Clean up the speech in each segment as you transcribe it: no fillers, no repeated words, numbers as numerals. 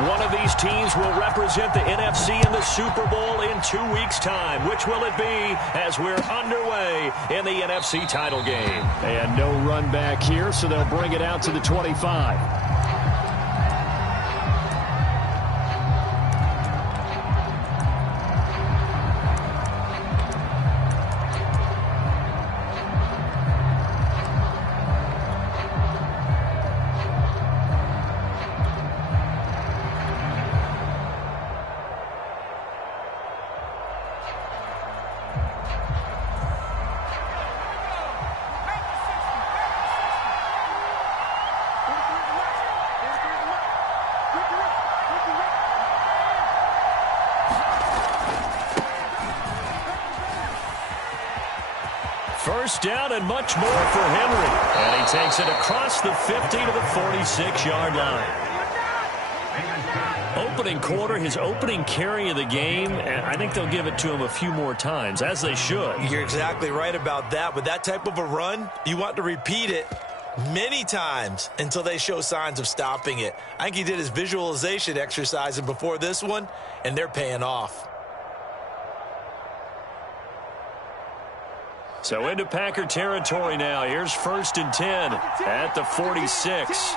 One of these teams will represent the NFC in the Super Bowl in 2 weeks' time. Which will it be as we're underway in the NFC title game? And no run back here, so they'll bring it out to the 25. First down and much more for Henry. And he takes it across the 50 to the 46-yard line. Opening quarter, his opening carry of the game, and I think they'll give it to him a few more times, as they should. You're exactly right about that. With that type of a run, you want to repeat it many times until they show signs of stopping it. I think he did his visualization exercise before this one, and they're paying off. So into Packer territory now. Here's 1st and 10 at the 46.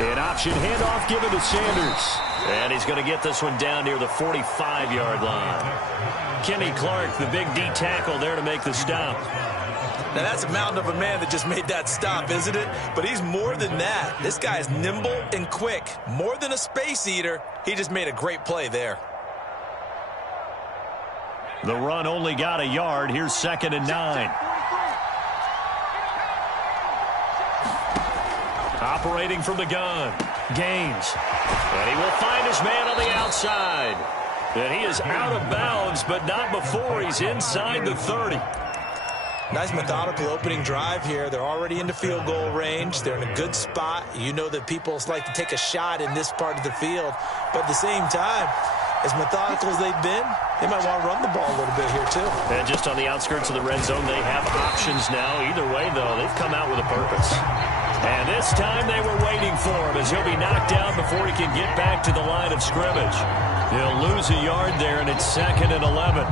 An option handoff given to Sanders. And he's going to get this one down near the 45-yard line. Kenny Clark, the big D tackle there to make the stop. Now that's a mountain of a man that just made that stop, isn't it? But he's more than that. This guy is nimble and quick. More than a space eater. He just made a great play there. The run only got a yard. Here's 2nd and 9. Operating from the gun. Gaines. And he will find his man on the outside. And he is out of bounds, but not before he's inside the 30. Nice methodical opening drive here. They're already into field goal range. They're in a good spot. You know that people like to take a shot in this part of the field. But at the same time, as methodical as they've been, they might want to run the ball a little bit here, too. And just on the outskirts of the red zone, they have options now. Either way, though, they've come out with a purpose. And this time they were waiting for him as he'll be knocked down before he can get back to the line of scrimmage. He'll lose a yard there, and it's 2nd and 11.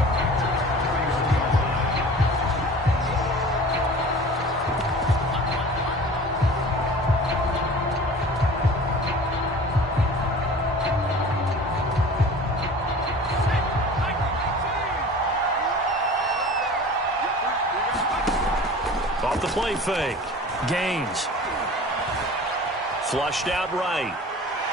Off the play fake. Gaines. Flushed out right.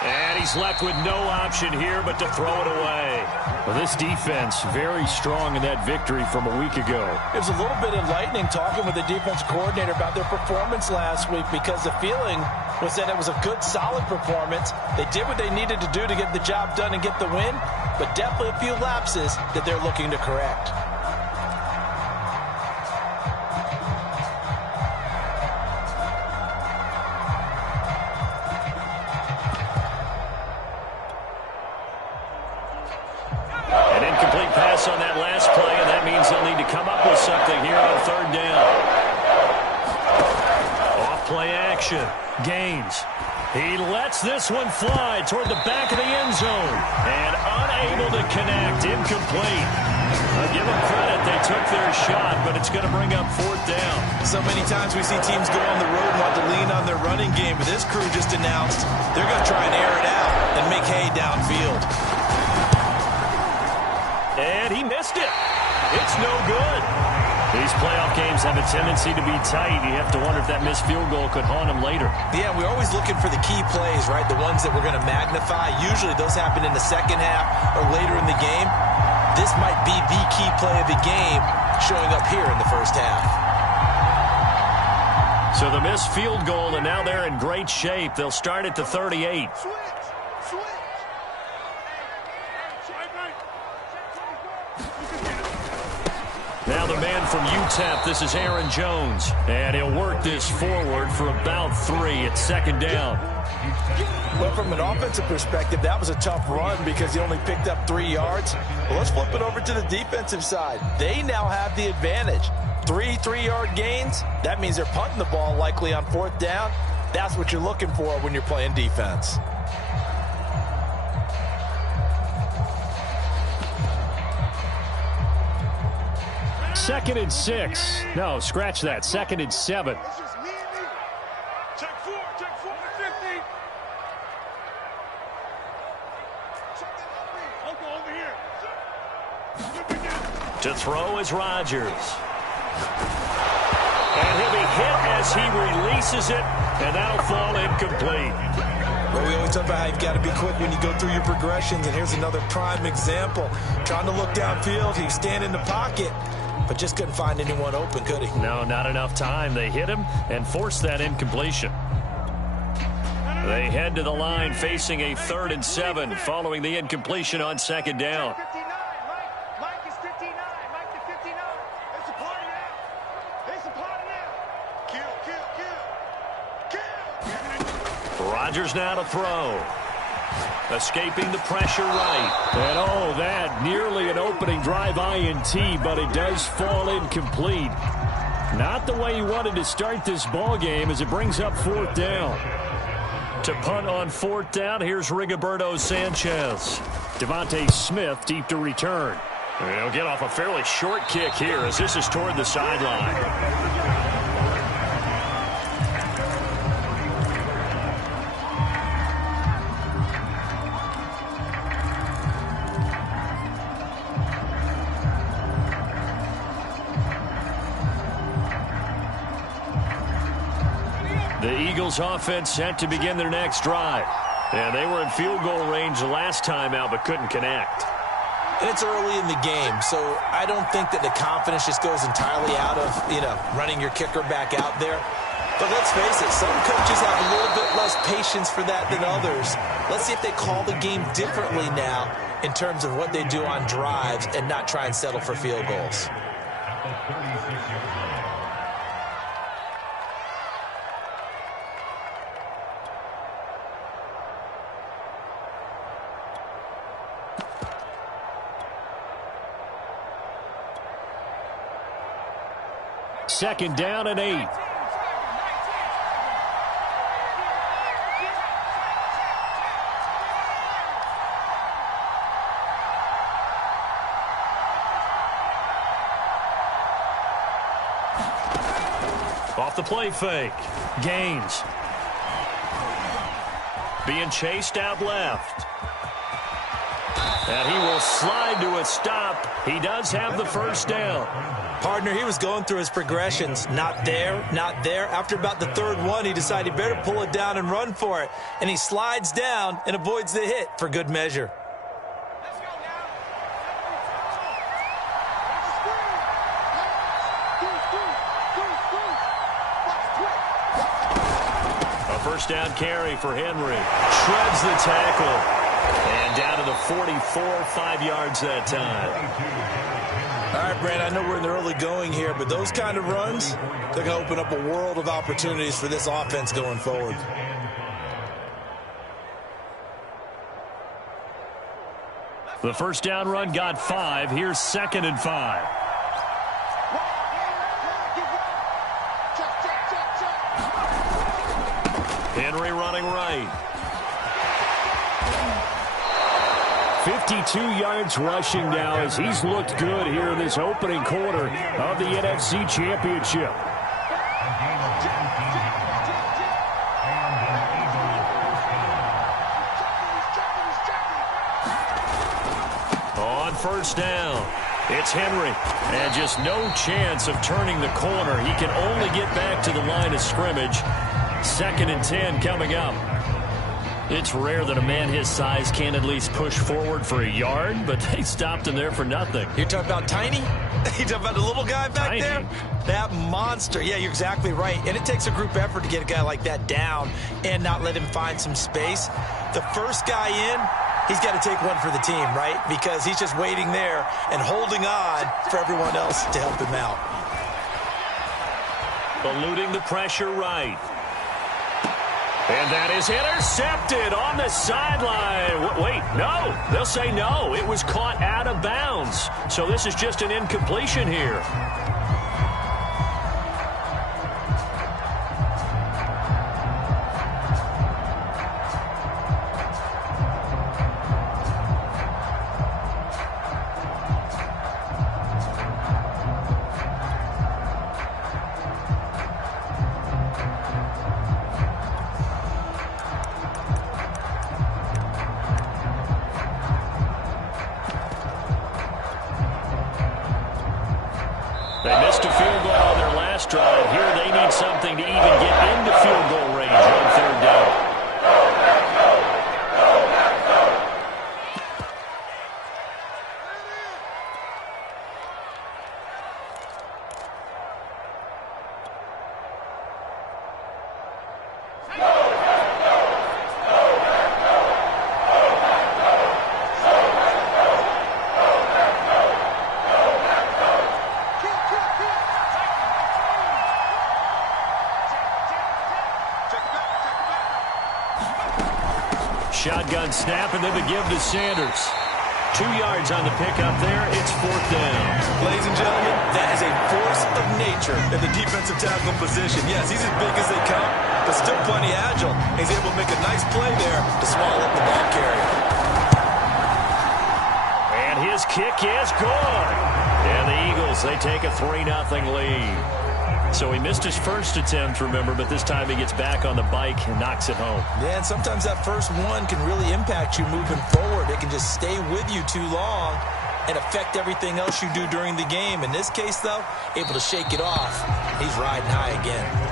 And he's left with no option here but to throw it away. Well, this defense very strong in that victory from a week ago. It was a little bit enlightening talking with the defense coordinator about their performance last week, because the feeling was that it was a good, solid performance. They did what they needed to do to get the job done and get the win, but definitely a few lapses that they're looking to correct. On that last play, and that means they'll need to come up with something here on 3rd down. Off play action. Gaines. He lets this one fly toward the back of the end zone and unable to connect. Incomplete. I'll give them credit. They took their shot, but it's going to bring up 4th down. So many times we see teams go on the road and want to lean on their running game, but this crew just announced they're going to try and air it out and make hay downfield. And he missed it. It's no good. These playoff games have a tendency to be tight. You have to wonder if that missed field goal could haunt him later. Yeah, we're always looking for the key plays, right? The ones that we're going to magnify. Usually those happen in the second half or later in the game. This might be the key play of the game showing up here in the first half. So the missed field goal, and now they're in great shape. They'll start at the 38. Now the man from UTEP, this is Aaron Jones. And he'll work this forward for about 3 at 2nd down. Well, from an offensive perspective, that was a tough run because he only picked up 3 yards. Well, let's flip it over to the defensive side. They now have the advantage. 3 3-yard gains. That means they're punting the ball likely on 4th down. That's what you're looking for when you're playing defense. Second and 6. No, scratch that. Second and 7. Check 4 and 50. Uncle, over here. To throw is Rodgers. And he'll be hit as he releases it, and that'll fall incomplete. Well, we always talk about how you've got to be quick when you go through your progressions, and here's another prime example. Trying to look downfield, he was standing in the pocket, but just couldn't find anyone open, could he? No, not enough time. They hit him and forced that incompletion. They head to the line facing a 3rd and 7 following the incompletion on 2nd down. Mike is 59. Mike to 59. It's a party now. It's a party now. Kill. Rodgers now to throw. Escaping the pressure right. And oh, that nearly an opening drive INT, but it does fall incomplete. Not the way he wanted to start this ball game as it brings up 4th down. To punt on 4th down, here's Rigoberto Sanchez. Devontae Smith deep to return. He'll get off a fairly short kick here as this is toward the sideline. The Eagles offense set to begin their next drive. And they were in field goal range last time out but couldn't connect. And it's early in the game, so I don't think that the confidence just goes entirely out of, running your kicker back out there. But let's face it, some coaches have a little bit less patience for that than others. Let's see if they call the game differently now in terms of what they do on drives and not try and settle for field goals. Second down and 8. Off the play fake. Gaines. Being chased out left. And he will slide to a stop. He does have the first down. Partner, he was going through his progressions. Not there, not there. After about the 3rd one, he decided he better pull it down and run for it. And he slides down and avoids the hit for good measure. A first down carry for Henry. Shreds the tackle. And down to the 44, 5 yards that time. All right, Brand, I know we're in the early going here, but those kind of runs, they're going to open up a world of opportunities for this offense going forward. The first down run got 5. Here's 2nd and 5. Henry running right. 52 yards rushing now as he's looked good here in this opening quarter of the NFC Championship. On first down, it's Henry. And just no chance of turning the corner. He can only get back to the line of scrimmage. 2nd and 10 coming up. It's rare that a man his size can at least push forward for a yard, but they stopped him there for nothing. You're talking about Tiny? You're talking about the little guy back Tiny. there? That monster. Yeah, you're exactly right. And it takes a group effort to get a guy like that down and not let him find some space. The first guy in, he's got to take one for the team, right? Because he's just waiting there and holding on for everyone else to help him out. Eluding the pressure right. And that is intercepted on the sideline. Wait, no. They'll say no. It was caught out of bounds. So this is just an incompletion here. shotgun snap, and then the give to Sanders. 2 yards on the pickup there. It's 4th down. Ladies and gentlemen, that is a force of nature in the defensive tackle position. Yes, he's as big as they come, but still plenty agile. He's able to make a nice play there to swallow up the ball carrier. And his kick is good. And the Eagles, they take a 3-0 lead. So he missed his first attempt, remember, but this time he gets back on the bike and knocks it home. Yeah, and sometimes that first one can really impact you moving forward. It can just stay with you too long and affect everything else you do during the game. In this case, though, able to shake it off. He's riding high again.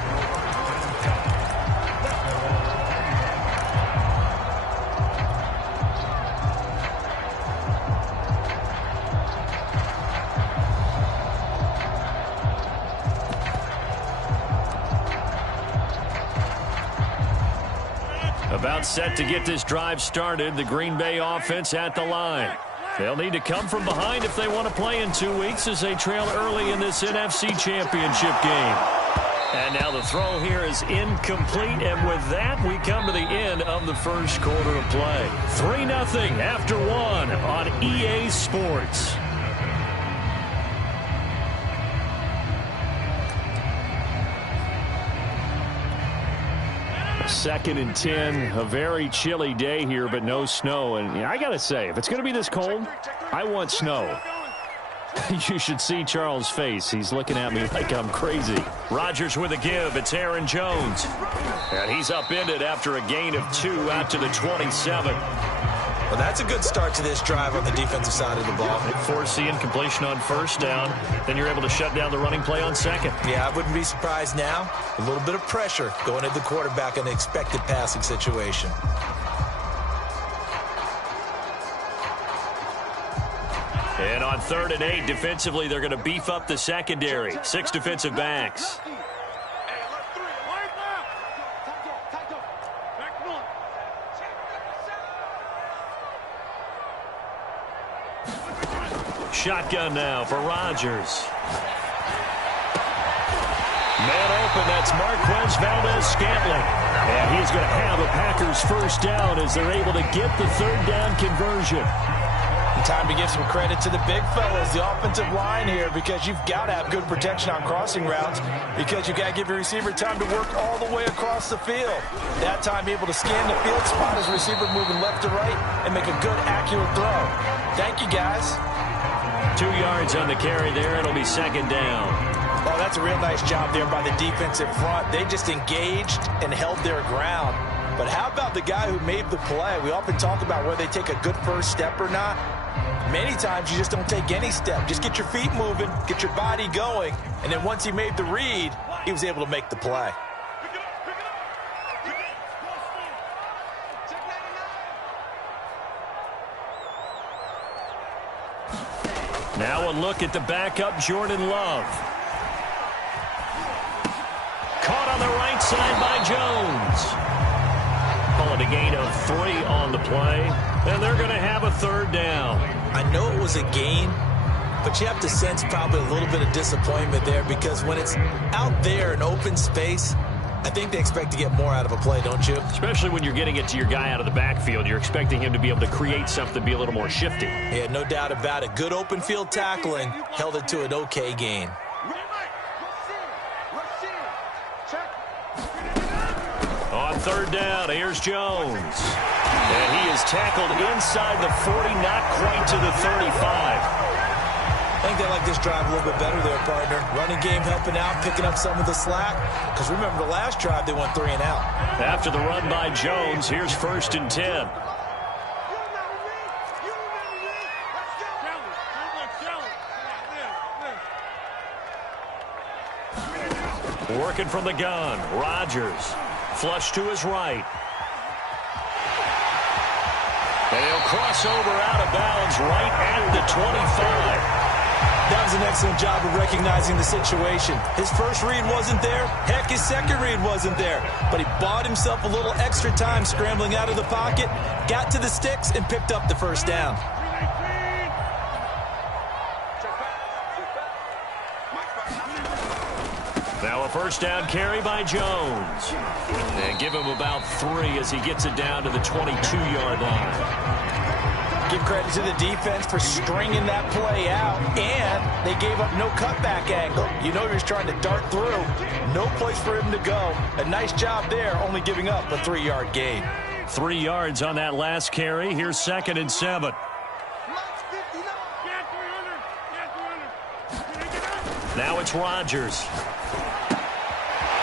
About set to get this drive started. The Green Bay offense at the line. They'll need to come from behind if they want to play in 2 weeks as they trail early in this NFC Championship game. And now the throw here is incomplete. And with that, we come to the end of the first quarter of play. 3-0 after 1 on EA Sports. Second and 10, a very chilly day here, but no snow. And I got to say, if it's going to be this cold, I want snow. You should see Charles' face. He's looking at me like I'm crazy. Rodgers with a give. It's Aaron Jones. And he's upended after a gain of 2 out to the 27. Well, that's a good start to this drive on the defensive side of the ball. They force the incompletion on first down. Then you're able to shut down the running play on second. Yeah, I wouldn't be surprised now. A little bit of pressure going at the quarterback in an expected passing situation. And on 3rd and 8, defensively, they're going to beef up the secondary. 6 defensive backs. Shotgun now for Rodgers. Man open, that's Marquez Valdez-Scantling. And he's going to have a Packers first down as they're able to get the 3rd down conversion. Time to give some credit to the big fellas, the offensive line here, because you've got to have good protection on crossing routes, because you've got to give your receiver time to work all the way across the field. That time able to scan the field, spot his receiver moving left to right, and make a good, accurate throw. Thank you, guys. 2 yards on the carry there. It'll be 2nd down. Oh, that's a real nice job there by the defensive front. They just engaged and held their ground. But how about the guy who made the play? We often talk about whether they take a good first step or not. Many times you just don't take any step. Just get your feet moving, get your body going, and then once he made the read, he was able to make the play. Now a look at the backup, Jordan Love. Caught on the right side by Jones. Calling a gain of 3 on the play, and they're going to have a 3rd down. I know it was a gain, but you have to sense probably a little bit of disappointment there, because when it's out there in open space, I think they expect to get more out of a play, don't you? Especially when you're getting it to your guy out of the backfield. You're expecting him to be able to create something, be a little more shifty. Yeah, no doubt about it. Good open field tackling, held it to an okay gain. On 3rd down, here's Jones. And he is tackled inside the 40, not quite to the 35. I think they like this drive a little bit better there, partner. Running game helping out, picking up some of the slack. Because remember, the last drive, they went 3 and out. After the run by Jones, here's 1st and 10. Working from the gun, Rodgers. Flush to his right. And he'll cross over out of bounds right at the 25. That was an excellent job of recognizing the situation. His first read wasn't there. Heck, his second read wasn't there. But he bought himself a little extra time scrambling out of the pocket, got to the sticks, and picked up the first down. Now a first down carry by Jones. And give him about 3 as he gets it down to the 22-yard line. Give credit to the defense for stringing that play out, and they gave up no cutback angle. You know he was trying to dart through. No place for him to go. A nice job there, only giving up a 3-yard gain. 3 yards on that last carry. Here's 2nd and 7. Now it's Rodgers.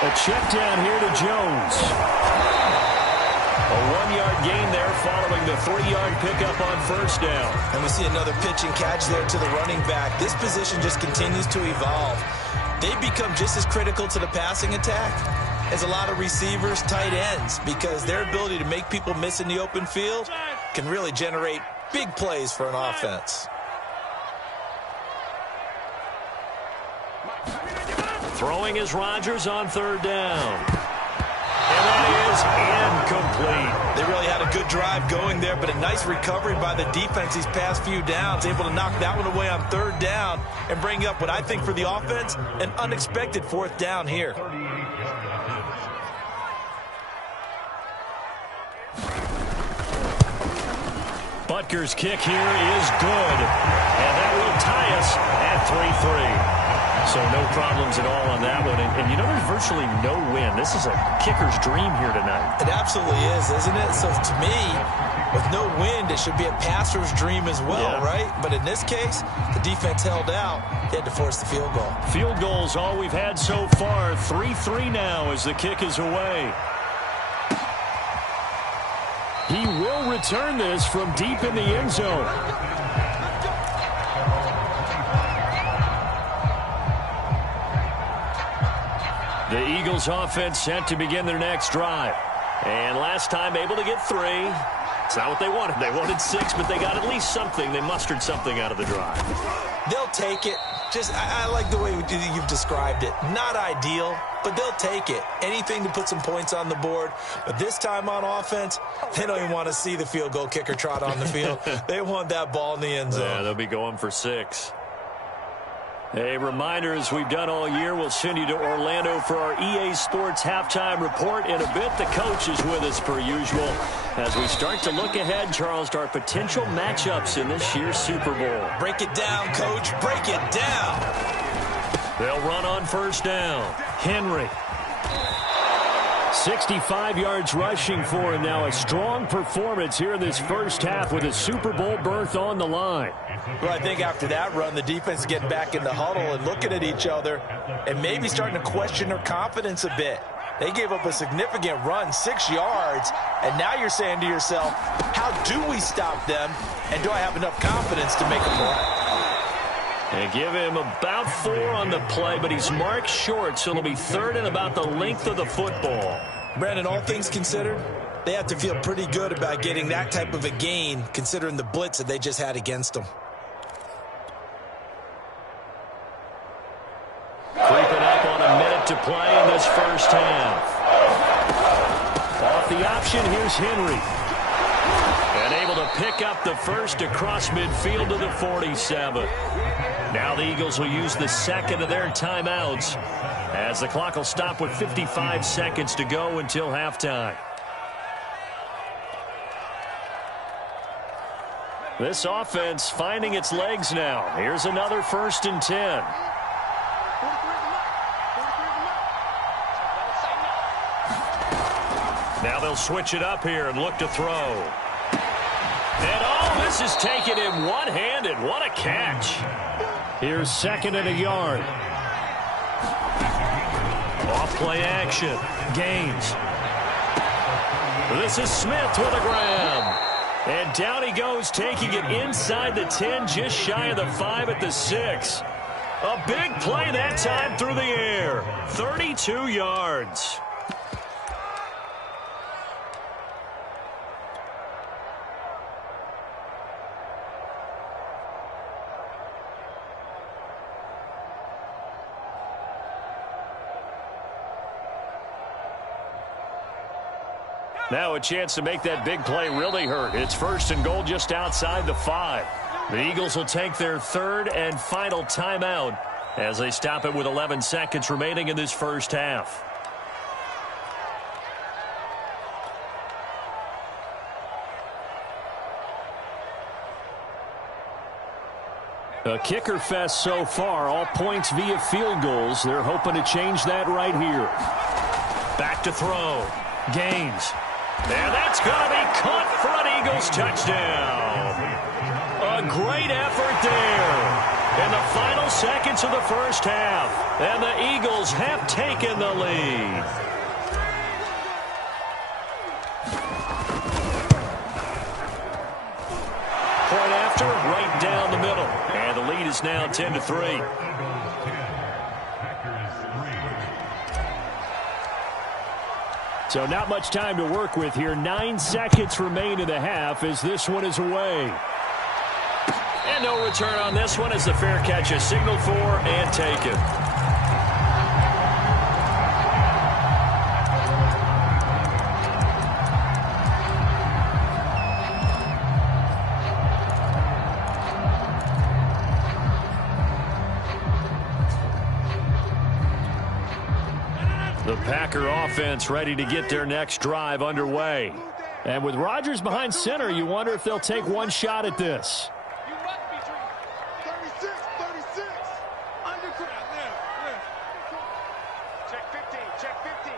A check down here to Jones. A 1-yard gain there following the 3-yard pickup on first down. And we see another pitch and catch there to the running back. This position just continues to evolve. They become just as critical to the passing attack as a lot of receivers, tight ends, because their ability to make people miss in the open field can really generate big plays for an offense. Throwing is Rodgers on 3rd down. And that is incomplete. They really had a good drive going there, but a nice recovery by the defense these past few downs, able to knock that one away on 3rd down and bring up what I think for the offense, an unexpected 4th down here. Butker's kick here is good. And that will tie us at 3-3. So no problems at all on that one. And you know, there's virtually no win. This is a kicker's dream here tonight. It absolutely is, isn't it? So to me, with no wind, it should be a passer's dream as well, right? But in this case, the defense held out. They had to force the field goal. Field goals all we've had so far. 3-3 now as the kick is away. He will return this from deep in the end zone. The Eagles offense set to begin their next drive. And last time able to get 3. It's not what they wanted. They wanted 6, but they got at least something. They mustered something out of the drive. They'll take it. I like the way you've described it. Not ideal, but they'll take it. Anything to put some points on the board. But this time on offense, they don't even want to see the field goal kicker trot on the field. They want that ball in the end zone. Yeah, they'll be going for 6. A reminder, as we've done all year, we'll send you to Orlando for our EA Sports halftime report. In a bit, the coach is with us per usual as we start to look ahead, Charles, to our potential matchups in this year's Super Bowl. Break it down, Coach. Break it down. They'll run on first down. Henry. 65 yards rushing for him now. A strong performance here in this first half with a Super Bowl berth on the line. Well, I think after that run, the defense is getting back in the huddle and looking at each other and maybe starting to question their confidence a bit. They gave up a significant run, 6 yards, and now you're saying to yourself, how do we stop them, and do I have enough confidence to make a play? They give him about 4 on the play, but he's marked short, so it'll be 3rd and about the length of the football. Brandon, all things considered, they have to feel pretty good about getting that type of a gain, considering the blitz that they just had against them. Creeping up on a minute to play in this first half. Off the option, here's Henry. And able to pick up the first across midfield to the 47. Now the Eagles will use the second of their timeouts as the clock will stop with 55 seconds to go until halftime. This offense finding its legs now. Here's another 1st and 10. Now they'll switch it up here and look to throw. And oh, this is taken in one-handed. What a catch. Here's 2nd and a yard. Off play action. Gaines. This is Smith with a grab. And down he goes, taking it inside the 10, just shy of the 5 at the 6. A big play that time through the air. 32 yards. Now a chance to make that big play really hurt. It's 1st and goal just outside the 5. The Eagles will take their 3rd and final timeout as they stop it with 11 seconds remaining in this first half. A kicker fest so far, all points via field goals. They're hoping to change that right here. Back to throw. Gaines. And that's going to be caught for an Eagles touchdown. A great effort there in the final seconds of the first half. And the Eagles have taken the lead. Point after, right down the middle. And the lead is now 10-3. So not much time to work with here. 9 seconds remain in the half as this one is away. And no return on this one as the fair catch is signaled for and taken. The Packer offense ready to get their next drive underway. And with Rodgers behind center, you wonder if they'll take one shot at this. You must be dreaming. 36. Underground. Check 15. Check 15.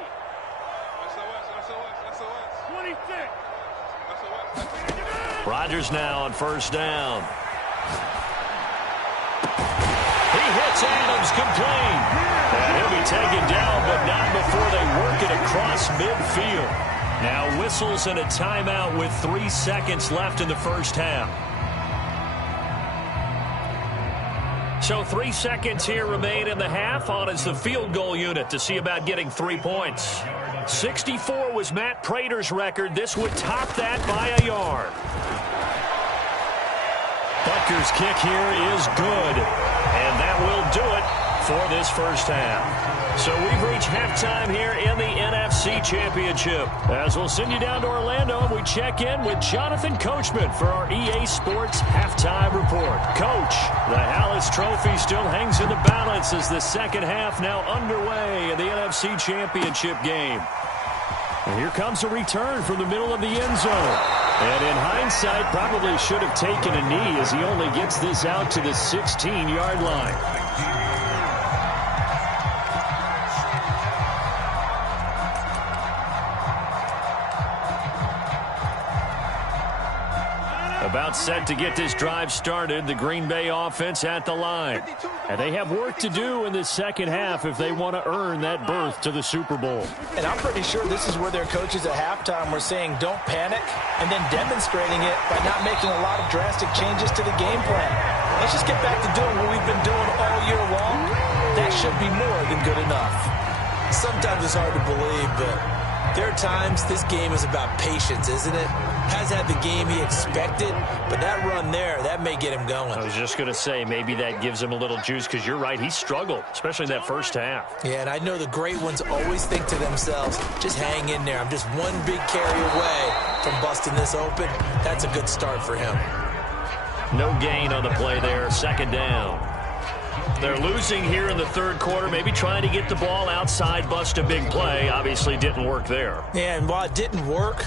SOS. 26. Rodgers now on first down. He hits Adams complete. And he'll be taken down, but not before they work it across midfield. Now whistles and a timeout with 3 seconds left in the first half. So 3 seconds here remain in the half. On is the field goal unit to see about getting 3 points. 64 was Matt Prater's record. This would top that by a yard. Butker's kick here is good, and that will do it for this first half. So we've reached halftime here in the NFC Championship. As we'll send you down to Orlando, and we check in with Jonathan Coachman for our EA Sports Halftime Report. Coach, the Hallis Trophy still hangs in the balance as the second half now underway in the NFC Championship game. And here comes a return from the middle of the end zone. And in hindsight, probably should have taken a knee as he only gets this out to the 16-yard line. About set to get this drive started, the Green Bay offense at the line. And they have work to do in this second half if they want to earn that berth to the Super Bowl. And I'm pretty sure this is where their coaches at halftime were saying don't panic, and then demonstrating it by not making a lot of drastic changes to the game plan. Let's just get back to doing what we've been doing all year long. That should be more than good enough. Sometimes it's hard to believe, but there are times this game is about patience, isn't it? Has had the game he expected, but that run there, that may get him going. I was just going to say, maybe that gives him a little juice, because you're right, he struggled, especially in that first half. Yeah, and I know the great ones always think to themselves, just hang in there. I'm just one big carry away from busting this open. That's a good start for him. No gain on the play there, second down. They're losing here in the third quarter, maybe trying to get the ball outside, bust a big play. Obviously didn't work there. Yeah, and while it didn't work,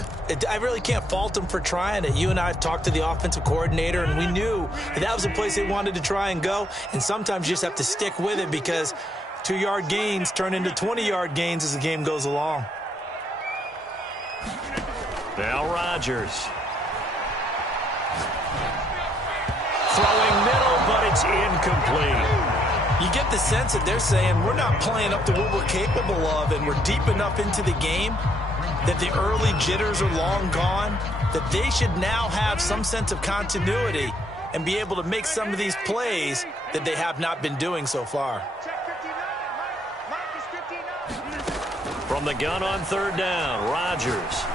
I really can't fault them for trying it. You and I talked to the offensive coordinator, and we knew that was a place they wanted to try and go. And sometimes you just have to stick with it because 2-yard gains turn into 20-yard gains as the game goes along. Now Rodgers. Throwing middle, but it's incomplete. You get the sense that they're saying we're not playing up to what we're capable of, and we're deep enough into the game that the early jitters are long gone, that they should now have some sense of continuity and be able to make some of these plays that they have not been doing so far. Check 59. Mike is 59. From the gun on third down, Rodgers.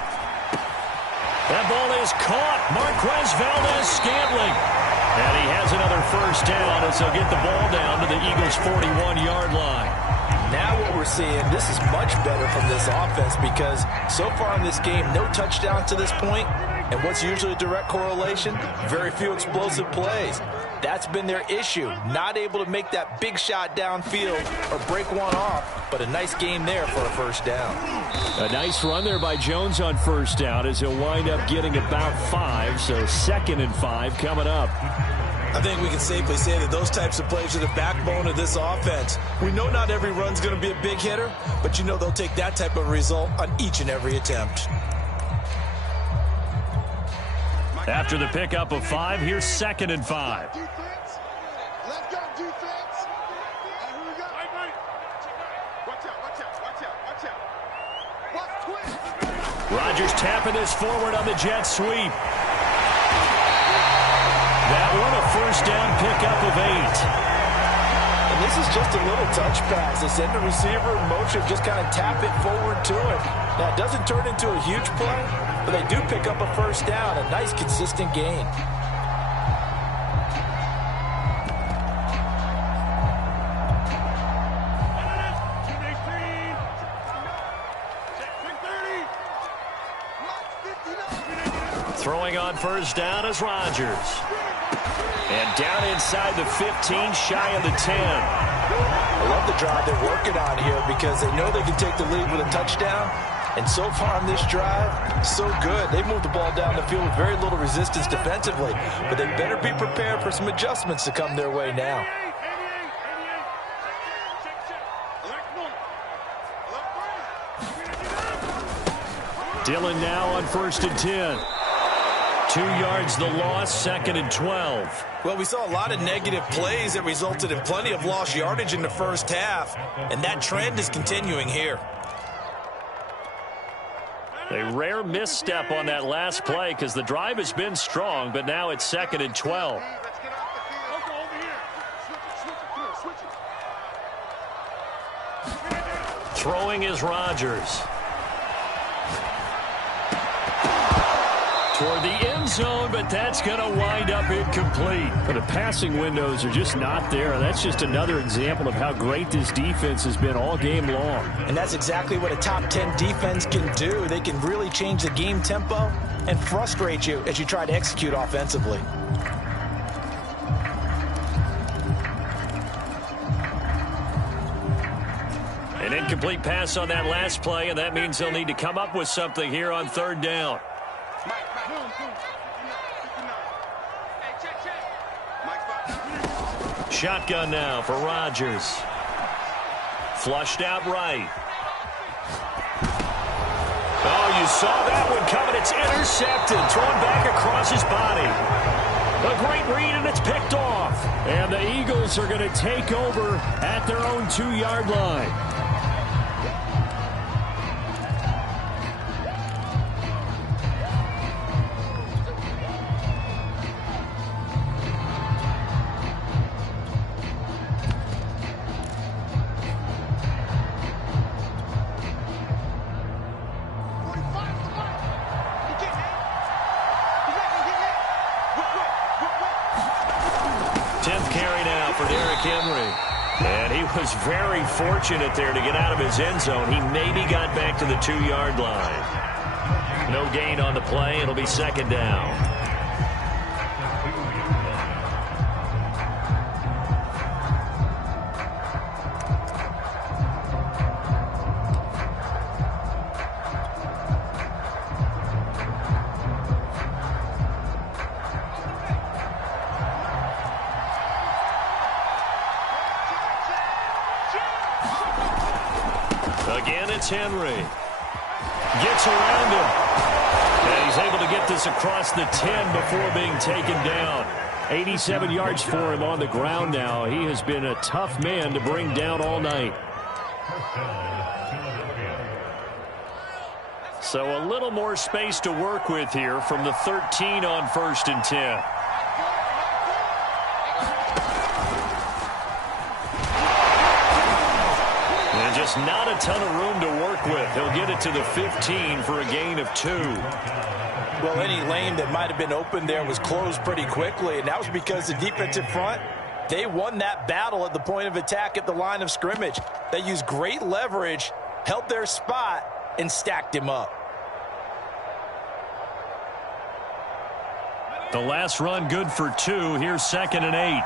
That ball is caught. Marquez Valdes-Scantling. And he has another first down as they'll get the ball down to the Eagles' 41-yard line. Now what we're seeing, this is much better from this offense because so far in this game, no touchdowns to this point, and what's usually a direct correlation? Very few explosive plays. That's been their issue. Not able to make that big shot downfield or break one off, but a nice game there for a first down. A nice run there by Jones on first down as he'll wind up getting about 5, so 2nd and 5 coming up. I think we can safely say that those types of plays are the backbone of this offense. We know not every run's going to be a big hitter, but you know they'll take that type of result on each and every attempt. After the pickup of 5, here's 2nd and 5. Defense. Let's go, defense. And here we go. Watch out, watch out, watch out, watch out. Watch twist. Rodgers tapping this forward on the jet sweep. That one a first down pickup of 8. And this is just a little touch pass. They send the receiver in motion, just kind of tap it forward to it. Now, it doesn't turn into a huge play, but they do pick up a first down, a nice, consistent gain. Throwing on first down is Rodgers. And down inside the 15, shy of the 10. I love the drive they're working on here because they know they can take the lead with a touchdown. And so far on this drive, so good. They moved the ball down the field with very little resistance defensively. But they better be prepared for some adjustments to come their way now. Dillon now on 1st and 10. 2 yards the loss, 2nd and 12. Well, we saw a lot of negative plays that resulted in plenty of lost yardage in the first half, and that trend is continuing here. A rare misstep on that last play because the drive has been strong, but now it's 2nd and 12. Let's get off the field. Let's go over here. Switch it, switch it. Throwing is Rodgers. Toward the end zone, but that's going to wind up incomplete. But the passing windows are just not there. That's just another example of how great this defense has been all game long. And that's exactly what a top 10 defense can do. They can really change the game tempo and frustrate you as you try to execute offensively. An incomplete pass on that last play, and that means they'll need to come up with something here on 3rd down. Shotgun now for Rodgers. Flushed out right. Oh, you saw that one coming. It's intercepted. Thrown back across his body. A great read, and it's picked off. And the Eagles are going to take over at their own 2-yard line. Was very fortunate there to get out of his end zone. He maybe got back to the 2-yard line. No gain on the play. It'll be 2nd down. Again, it's Henry. Gets around him. And he's able to get this across the 10 before being taken down. 87 yards for him on the ground now. He has been a tough man to bring down all night. So a little more space to work with here from the 13 on 1st and 10. Just not a ton of room to work with. He'll get it to the 15 for a gain of 2. Well, any lane that might have been open there was closed pretty quickly, and that was because the defensive front, they won that battle at the point of attack at the line of scrimmage. They used great leverage, held their spot, and stacked him up. The last run good for 2. Here's 2nd and 8.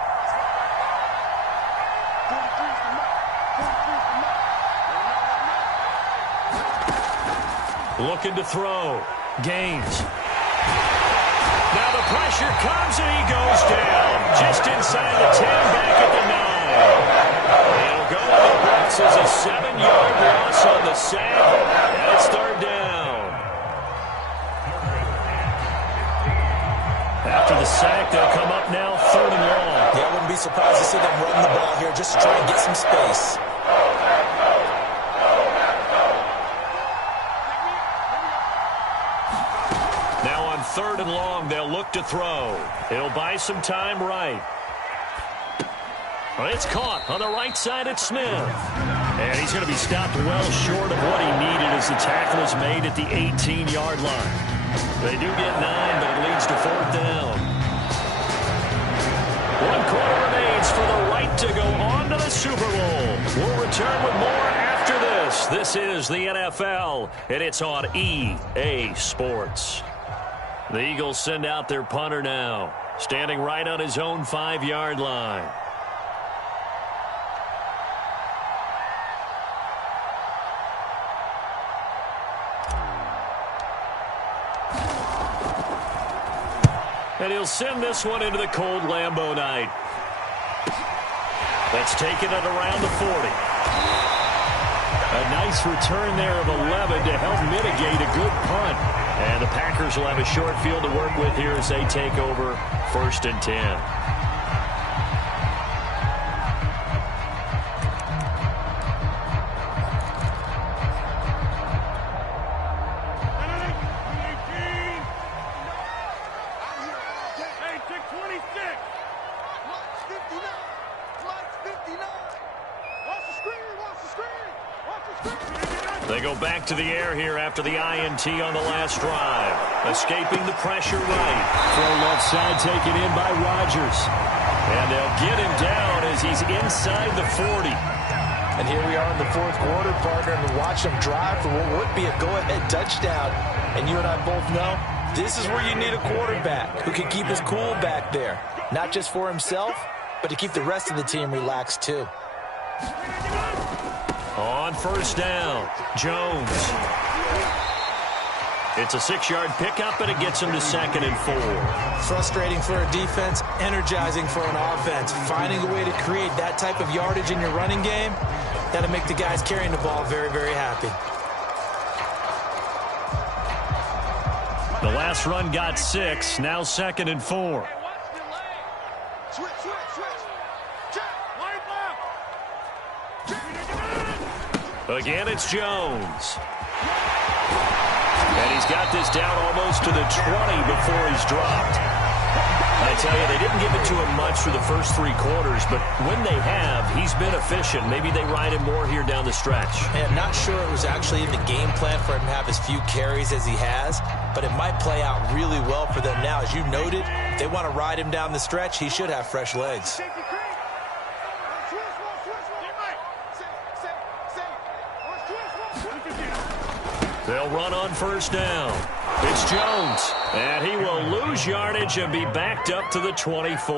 Looking to throw. Gaines. Now the pressure comes and he goes down. Just inside the 10, back at the 9. He'll go in the box as a 7-yard loss on the sack. And it's 3rd down. After the sack, they'll come up now 3rd and long. Yeah, I wouldn't be surprised to see them run the ball here just to try and get some space. Now on 3rd and long, they'll look to throw. It'll buy some time right. Well, it's caught on the right side at Smith. And he's going to be stopped well short of what he needed as the tackle is made at the 18-yard line. They do get 9, but it leads to 4th down. 1 quarter remains for the right to go on to the Super Bowl. We'll return with more after this. This is the NFL, and it's on EA Sports. The Eagles send out their punter now, standing right on his own 5-yard line. And he'll send this one into the cold Lambeau night. That's taken it around the 40. A nice return there of 11 to help mitigate a good punt. And the Packers will have a short field to work with here as they take over 1st and 10. They go back to the air here after the INT on the last drive. Escaping the pressure right. Throw left side taken in by Rodgers. And they'll get him down as he's inside the 40. And here we are in the 4th quarter, partner, and watch them drive for what would be a go-ahead touchdown. And you and I both know this is where you need a quarterback who can keep his cool back there. Not just for himself, but to keep the rest of the team relaxed too. On 1st down, Jones. It's a 6-yard pickup, and it gets him to 2nd and 4. Frustrating for a defense, energizing for an offense. Finding a way to create that type of yardage in your running game, that'll make the guys carrying the ball very, very happy. The last run got 6, now 2nd and 4. Again, it's Jones. And he's got this down almost to the 20 before he's dropped. I tell you, they didn't give it to him much for the first 3 quarters, but when they have, he's been efficient. Maybe they ride him more here down the stretch. I'm not sure it was actually in the game plan for him to have as few carries as he has, but it might play out really well for them now. As you noted, if they want to ride him down the stretch, he should have fresh legs. They'll run on 1st down. It's Jones, and he will lose yardage and be backed up to the 24.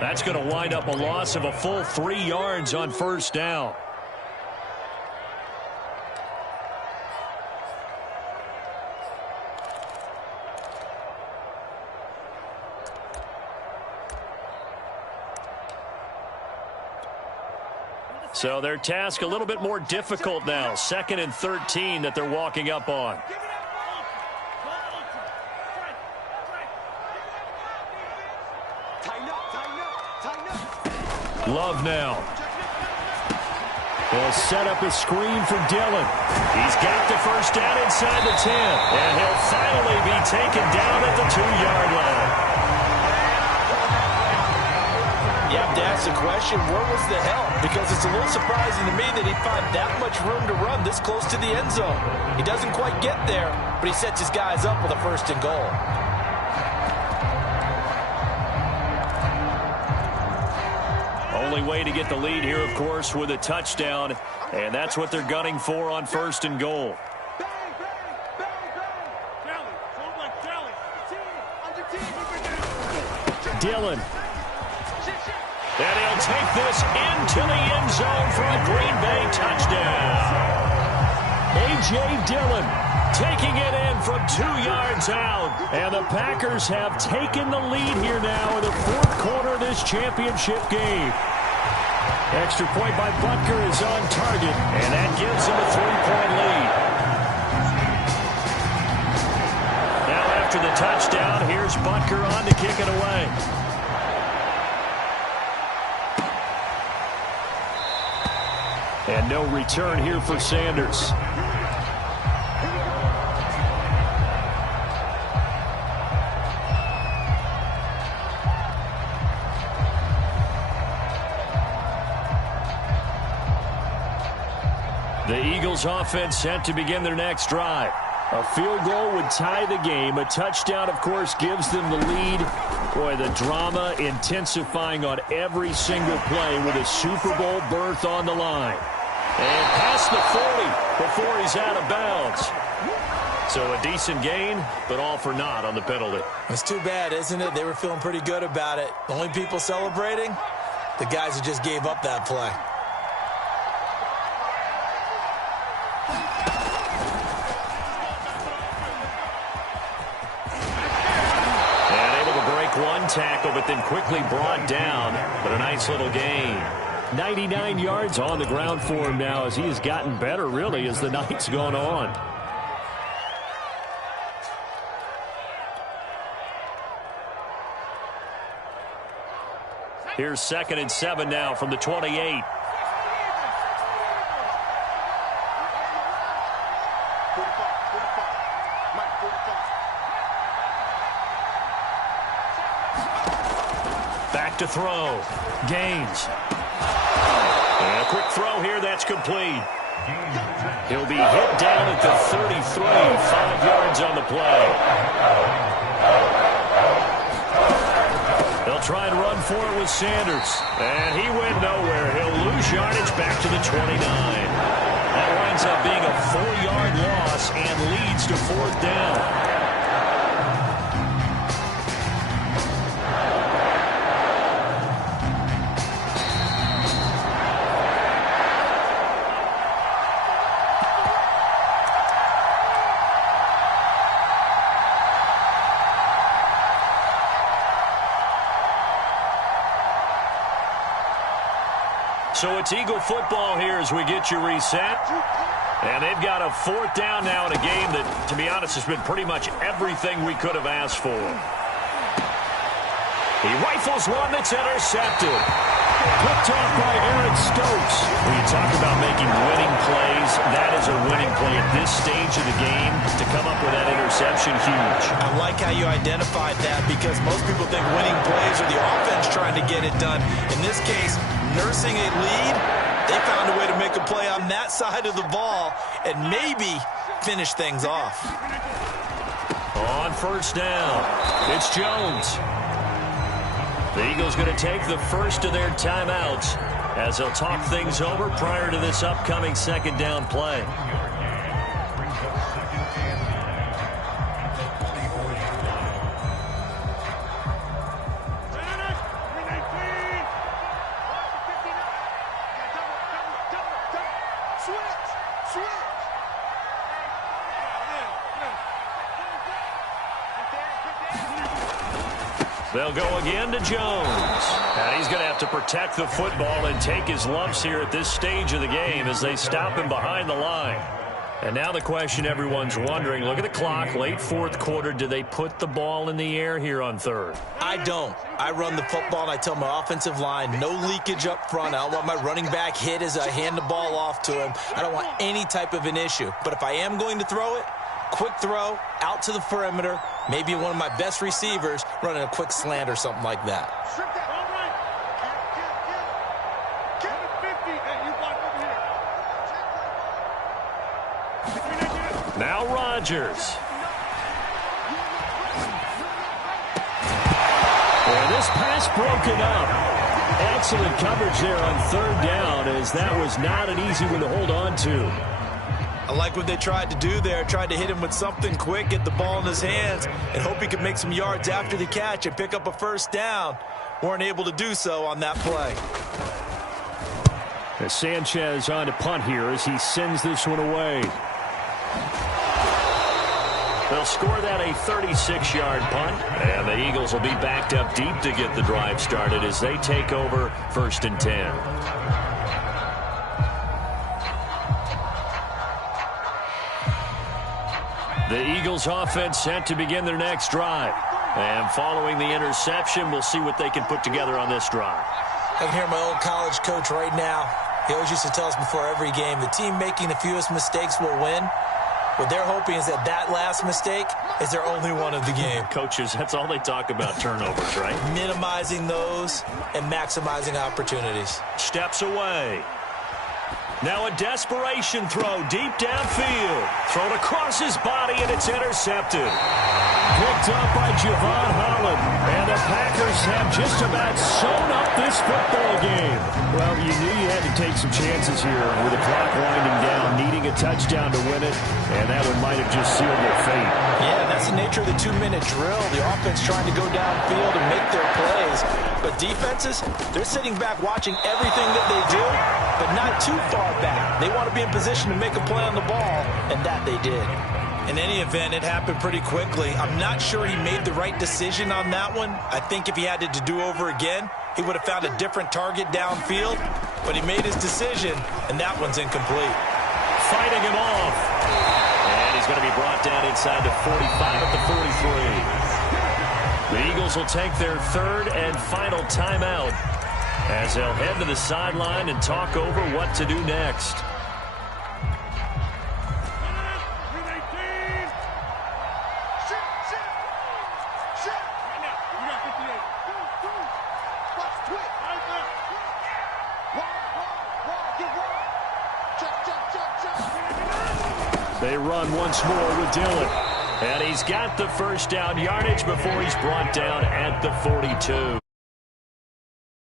That's going to wind up a loss of a full 3 yards on 1st down. So their task a little bit more difficult now. 2nd and 13 that they're walking up on. Love now. Will set up a screen for Dillon. He's got the 1st down inside the 10. And he'll finally be taken down at the 2-yard line. You have to ask the question, where was the help? Because it's a little surprising to me that he'd find that much room to run this close to the end zone. He doesn't quite get there, but he sets his guys up with a 1st and goal. Only way to get the lead here, of course, with a touchdown, and that's what they're gunning for on 1st and goal. Bang, bang, bang, bang. Kelly, like Kelly. Team, under team, Dillon. And he'll take this into the end zone for a Green Bay touchdown. A.J. Dillon taking it in from 2 yards out. And the Packers have taken the lead here now in the fourth quarter of this championship game. Extra point by Butker is on target, and that gives him a 3-point lead. Now after the touchdown, here's Butker on to kick it away. And no return here for Sanders. The Eagles offense set to begin their next drive. A field goal would tie the game. A touchdown, of course, gives them the lead. Boy, the drama intensifying on every single play with a Super Bowl berth on the line. And past the 40 before he's out of bounds. So a decent gain, but all for naught on the penalty. It's too bad, isn't it? They were feeling pretty good about it. The only people celebrating, the guys who just gave up that play. One tackle, but then quickly brought down. But a nice little gain. 99 yards on the ground for him now as he has gotten better, really, as the night's gone on. Here's 2nd and 7 now from the 28. To throw. Gaines. And a quick throw here. That's complete. He'll be hit down at the 33. 5 yards on the play. They'll try and run for it with Sanders. And he went nowhere. He'll lose yardage back to the 29. That winds up being a 4-yard loss and leads to 4th down. So it's Eagle football here as we get you reset. And they've got a 4th down now in a game that, to be honest, has been pretty much everything we could have asked for. He rifles one that's intercepted. Picked off by Aaron Stokes. When you talk about making winning plays, that is a winning play at this stage of the game. To come up with that interception, huge. I like how you identified that because most people think winning plays are the offense trying to get it done. In this case, nursing a lead, they found a way to make a play on that side of the ball and maybe finish things off. On 1st down, it's Jones. The Eagles going to take the first of their timeouts as they'll talk things over prior to this upcoming 2nd down play. They'll go again to Jones. And he's going to have to protect the football and take his lumps here at this stage of the game as they stop him behind the line. And now the question everyone's wondering, look at the clock, late 4th quarter, do they put the ball in the air here on 3rd? I don't. I run the football and I tell my offensive line, no leakage up front. I don't want my running back hit as I hand the ball off to him. I don't want any type of an issue. But if I am going to throw it, quick throw, out to the perimeter, maybe one of my best receivers running a quick slant or something like that. Now Rodgers. And this pass broken up. Excellent coverage there on 3rd down as that was not an easy one to hold on to. I like what they tried to do there. Tried to hit him with something quick, get the ball in his hands, and hope he could make some yards after the catch and pick up a first down. Weren't able to do so on that play. As Sanchez on to punt here as he sends this one away. They'll score that a 36-yard punt, and the Eagles will be backed up deep to get the drive started as they take over 1st and 10. The Eagles offense set to begin their next drive. And following the interception, we'll see what they can put together on this drive. I can hear my old college coach right now. He always used to tell us before every game, the team making the fewest mistakes will win. What they're hoping is that that last mistake is their only one of the game. Coaches, that's all they talk about, turnovers, right? Minimizing those and maximizing opportunities. Steps away. Now a desperation throw deep downfield. Thrown across his body, and it's intercepted. Picked up by Javon Holland. And the Packers have just about sewn up this football game. Well, you knew you had to take some chances here with the clock winding down, needing a touchdown to win it, and that one might have just sealed their fate. Yeah, that's the nature of the 2-minute drill. The offense trying to go downfield and make their plays. But defenses, they're sitting back watching everything that they do, but not too far back. They want to be in position to make a play on the ball, and that they did. In any event, it happened pretty quickly. I'm not sure he made the right decision on that one. I think if he had it to do over again, he would have found a different target downfield. But he made his decision, and that one's incomplete. Fighting him off. And he's going to be brought down inside the 45 at the 43. The Eagles will take their 3rd and final timeout as they'll head to the sideline and talk over what to do next. They run once more with Dillon. And he's got the first down yardage before he's brought down at the 42.